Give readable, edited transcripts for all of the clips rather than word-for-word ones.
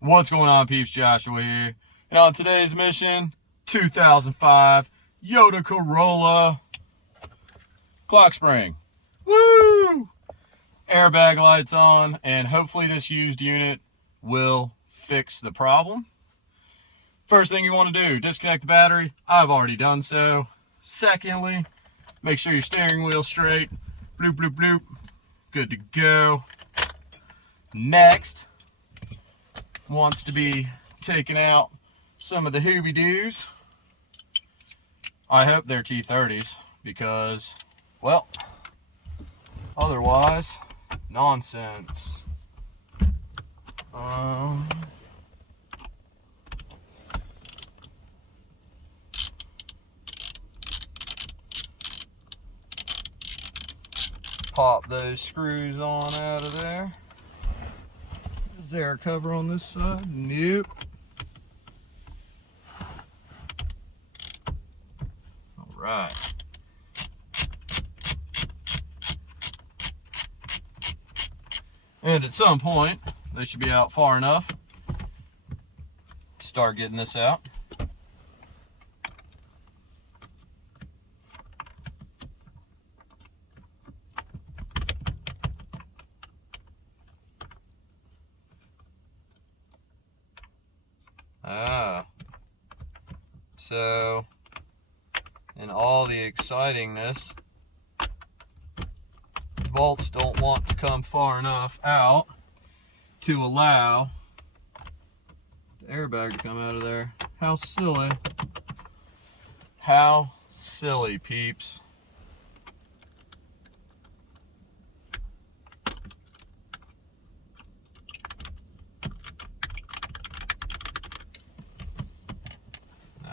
What's going on, peeps? Joshua here. And on today's mission, 2005 Toyota Corolla Clockspring. Woo! Airbag lights on, and hopefully this used unit will fix the problem. First thing you want to do, disconnect the battery. I've already done so. Secondly, make sure your steering wheel's straight. Bloop, bloop, bloop. Good to go. Next, wants to be taking out some of the hooby-doos. I hope they're T30s because, well, otherwise, nonsense. Pop those screws on out of there. Is there a cover on this side? Nope. All right. And at some point, they should be out far enough to start getting this out. So in all the excitingness, bolts don't want to come far enough out to allow the airbag to come out of there. How silly. How silly, peeps.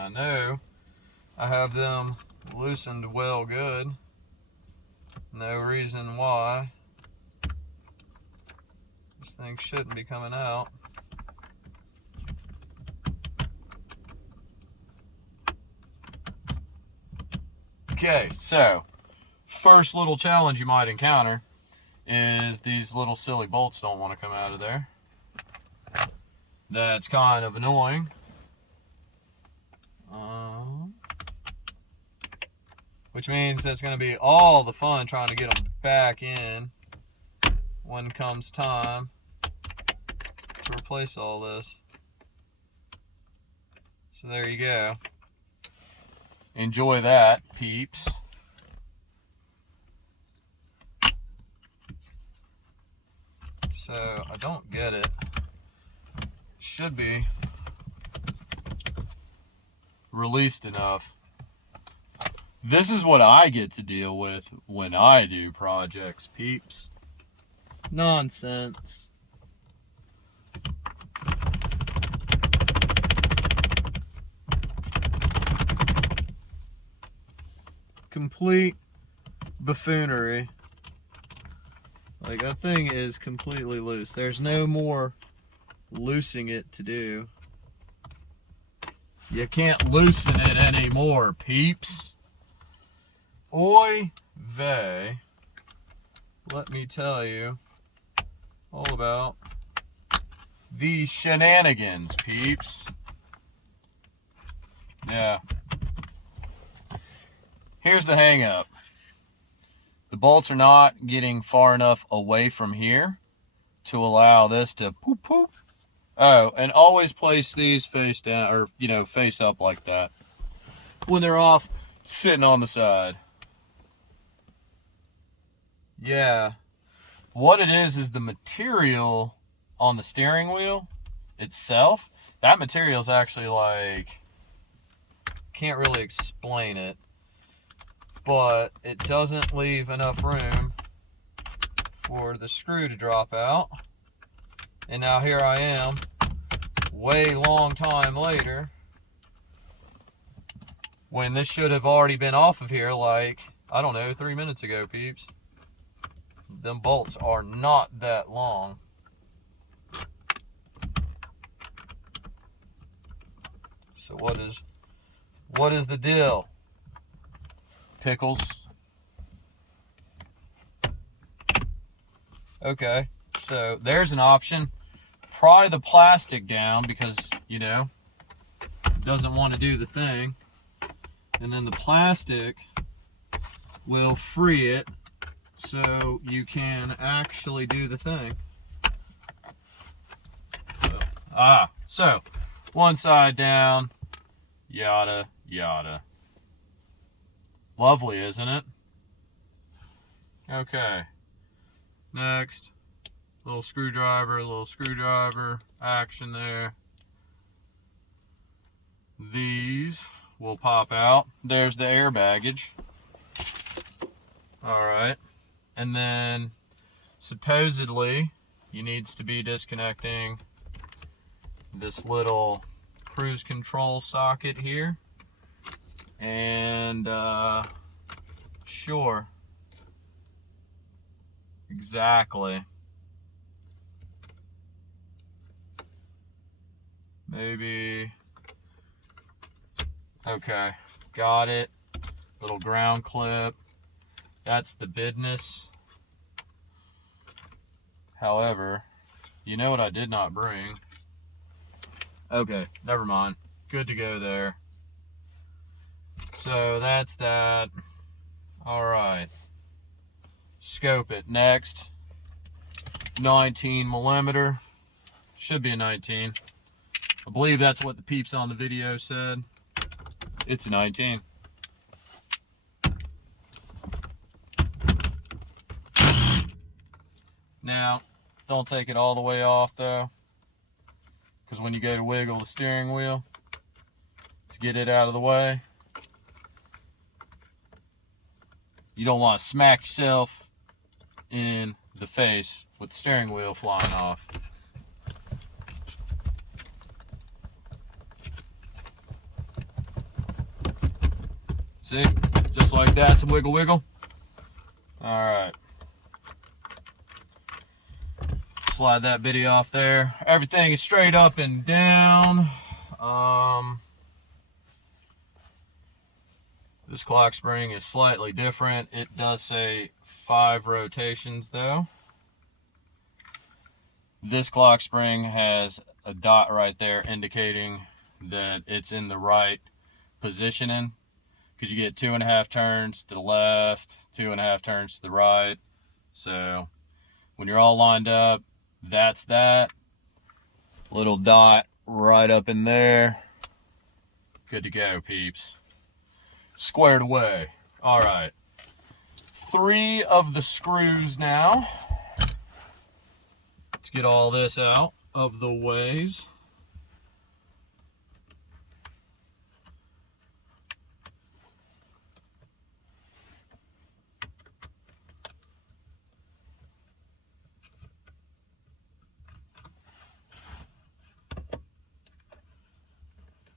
I know I have them loosened well good. No reason why this thing shouldn't be coming out. Okay, so first little challenge you might encounter is these little silly bolts don't want to come out of there. That's kind of annoying. Which means that's going to be all the fun trying to get them back in when comes time to replace all this. So there you go. Enjoy that, peeps. So I don't get it. Should be released enough. This is what I get to deal with when I do projects, peeps. Nonsense. Complete buffoonery. Like, that thing is completely loose. There's no more loosening it to do. You can't loosen it anymore, peeps. Oy vey. Let me tell you all about these shenanigans, peeps. Yeah. Here's the hang up. The bolts are not getting far enough away from here to allow this to poop poop. Oh, and always place these face down, or face up like that when they're off sitting on the side. Yeah, what it is the material on the steering wheel itself. That material is actually like, can't really explain it, but it doesn't leave enough room for the screw to drop out. And now here I am, way long time later, when this should have already been off of here like, I don't know, 3 minutes ago, peeps. Them bolts are not that long. So what is the deal? Pickles. Okay, so there's an option. pry the plastic down because, you know, it doesn't want to do the thing. And then the plastic will free it so you can actually do the thing. So one side down, yada, yada. Lovely, isn't it? Okay. Next, little screwdriver, action there. These will pop out. There's the air baggage. All right. And then supposedly you needs to be disconnecting this little cruise control socket here. And sure. Exactly. Maybe. Okay, got it. Little ground clip. That's the business. However, you know what I did not bring? Okay, never mind. Good to go there. So that's that. All right. Scope it next. 19 millimeter. Should be a 19. I believe that's what the peeps on the video said. It's a 19. Now, don't take it all the way off though, because when you go to wiggle the steering wheel to get it out of the way, you don't want to smack yourself in the face with the steering wheel flying off. See? Just like that, some wiggle wiggle. Alright. Slide that bitty off there. Everything is straight up and down. This clock spring is slightly different. It does say 5 rotations though. This clock spring has a dot right there indicating that it's in the right positioning, because you get 2.5 turns to the left, 2.5 turns to the right. So when you're all lined up, that's that little dot right up in there. Good to go, peeps. Squared away. All right. 3 of the screws now. Let's get all this out of the ways.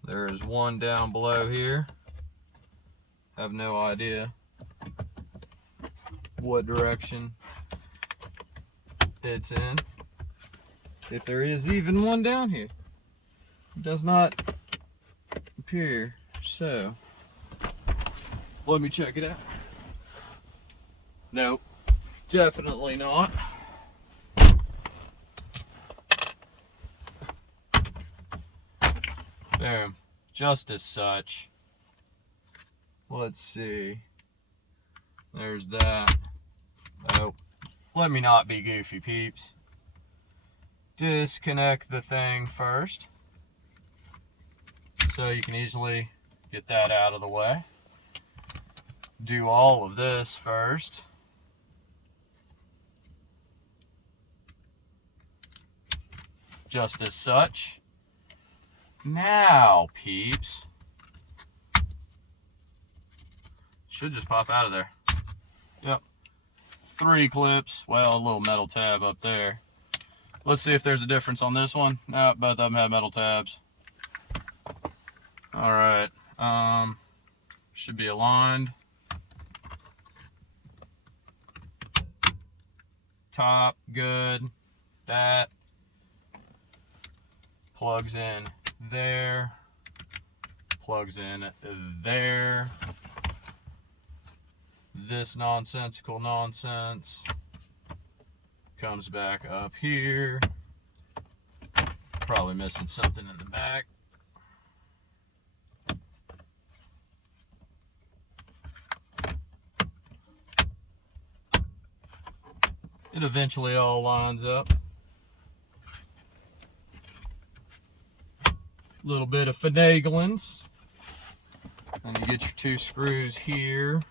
There's one down below here. Have no idea what direction it's in. If there is even one down here. It does not appear so. Let me check it out. Nope, definitely not. There, just as such. Let's see. There's that. Oh, let me not be goofy, peeps. Disconnect the thing first, so you can easily get that out of the way. Do all of this first. Just as such. Now, peeps. Should just pop out of there. Yep. 3 clips. Well, a little metal tab up there. Let's see if there's a difference on this one. No, both of them have metal tabs. Alright. Should be aligned. Top, good. That plugs in there. Plugs in there. This nonsensical nonsense comes back up here. Probably missing something in the back. It eventually all lines up. A little bit of finaglings. And you get your 2 screws here,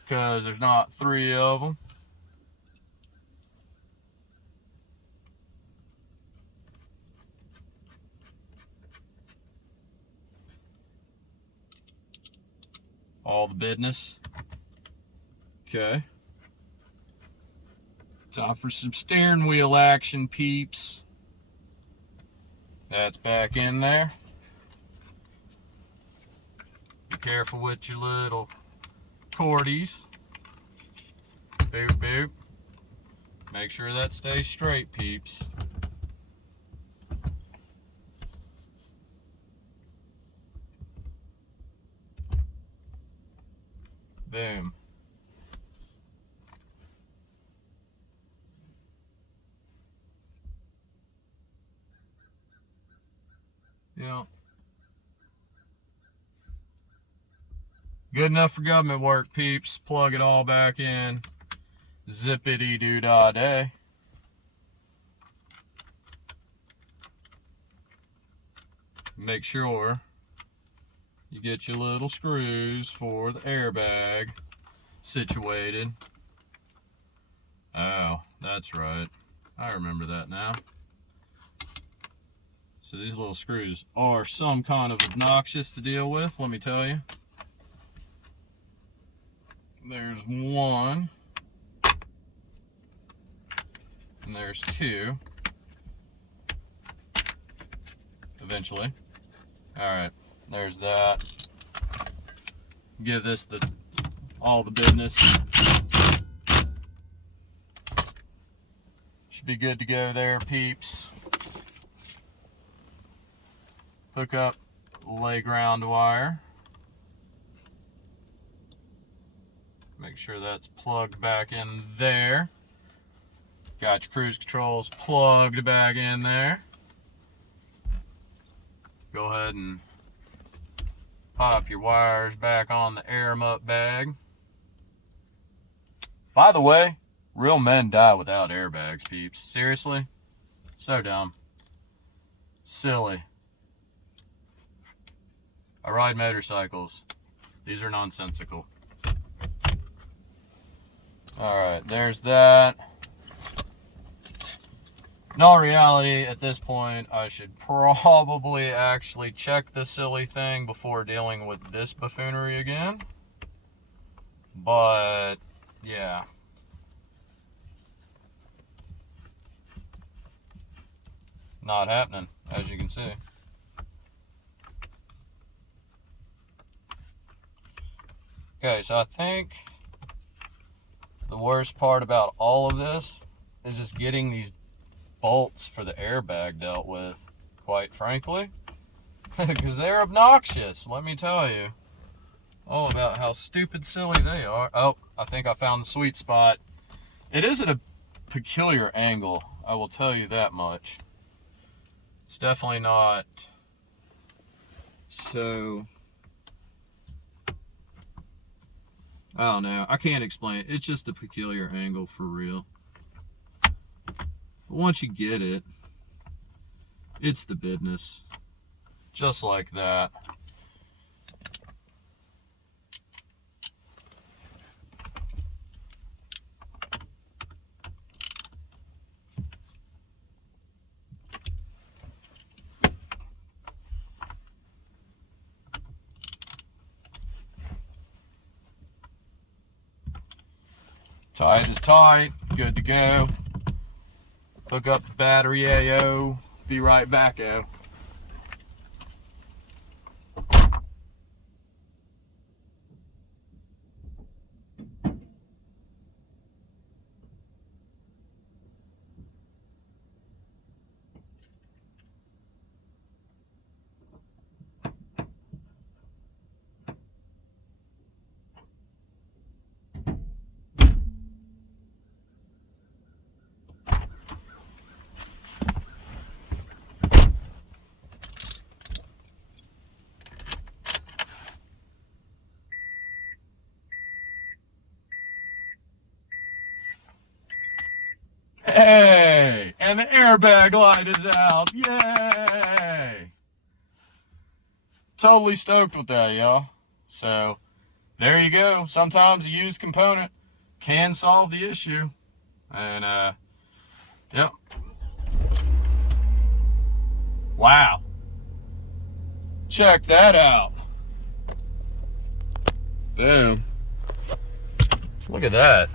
because there's not 3 of them. All the business. Okay. Time for some steering wheel action, peeps. That's back in there. Be careful with your little cordies. Boop, boop. Make sure that stays straight, peeps. Boom. Yeah. Good enough for government work, peeps. Plug it all back in. Zippity-doo-dah-day. Make sure you get your little screws for the airbag situated. Oh, that's right. I remember that now. So these little screws are some kind of obnoxious to deal with, let me tell you. There's 1. And there's 2. Eventually. Alright, there's that. Give this all the business. Should be good to go there, peeps. Hook up lay ground wire. Make sure that's plugged back in there. Got your cruise controls plugged back in there. Go ahead and pop your wires back on the air mutt bag. By the way, real men die without airbags, peeps. Seriously? So dumb. Silly. I ride motorcycles. These are nonsensical. Alright, there's that. In all reality, at this point, I should probably actually check this silly thing before dealing with this buffoonery again. But, yeah. Not happening, as you can see. Okay, so I think the worst part about all of this is just getting these bolts for the airbag dealt with, quite frankly, because they're obnoxious, let me tell you. All about how stupid silly they are. Oh, I think I found the sweet spot. It is at a peculiar angle, I will tell you that much. It's definitely not so, I don't know, I can't explain it. It's just a peculiar angle for real. But once you get it, it's the business. Just like that. Tight is tight, good to go. Hook up the battery, ayo. Be right back, oh. Yay! And the airbag light is out. Yay! Totally stoked with that, y'all. So, there you go. Sometimes a used component can solve the issue. And, yep. Wow. Check that out. Boom. Look at that.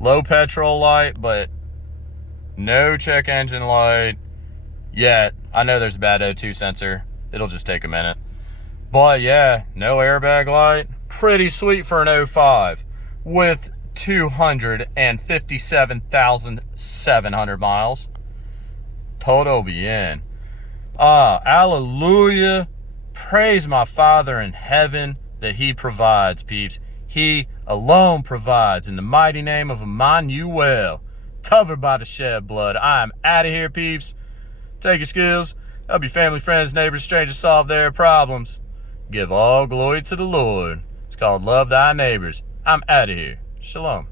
Low petrol light, but no check engine light yet. I know there's a bad O2 sensor. It'll just take a minute. But yeah, no airbag light. Pretty sweet for an 05 with 257,700 miles. Todo bien. Hallelujah. Praise my Father in heaven that he provides, peeps. He alone provides in the mighty name of Emmanuel, covered by the shed blood. I am out of here, peeps. Take your skills. Help your family, friends, neighbors, strangers solve their problems. Give all glory to the Lord. It's called Love Thy Neighbors. I'm out of here. Shalom.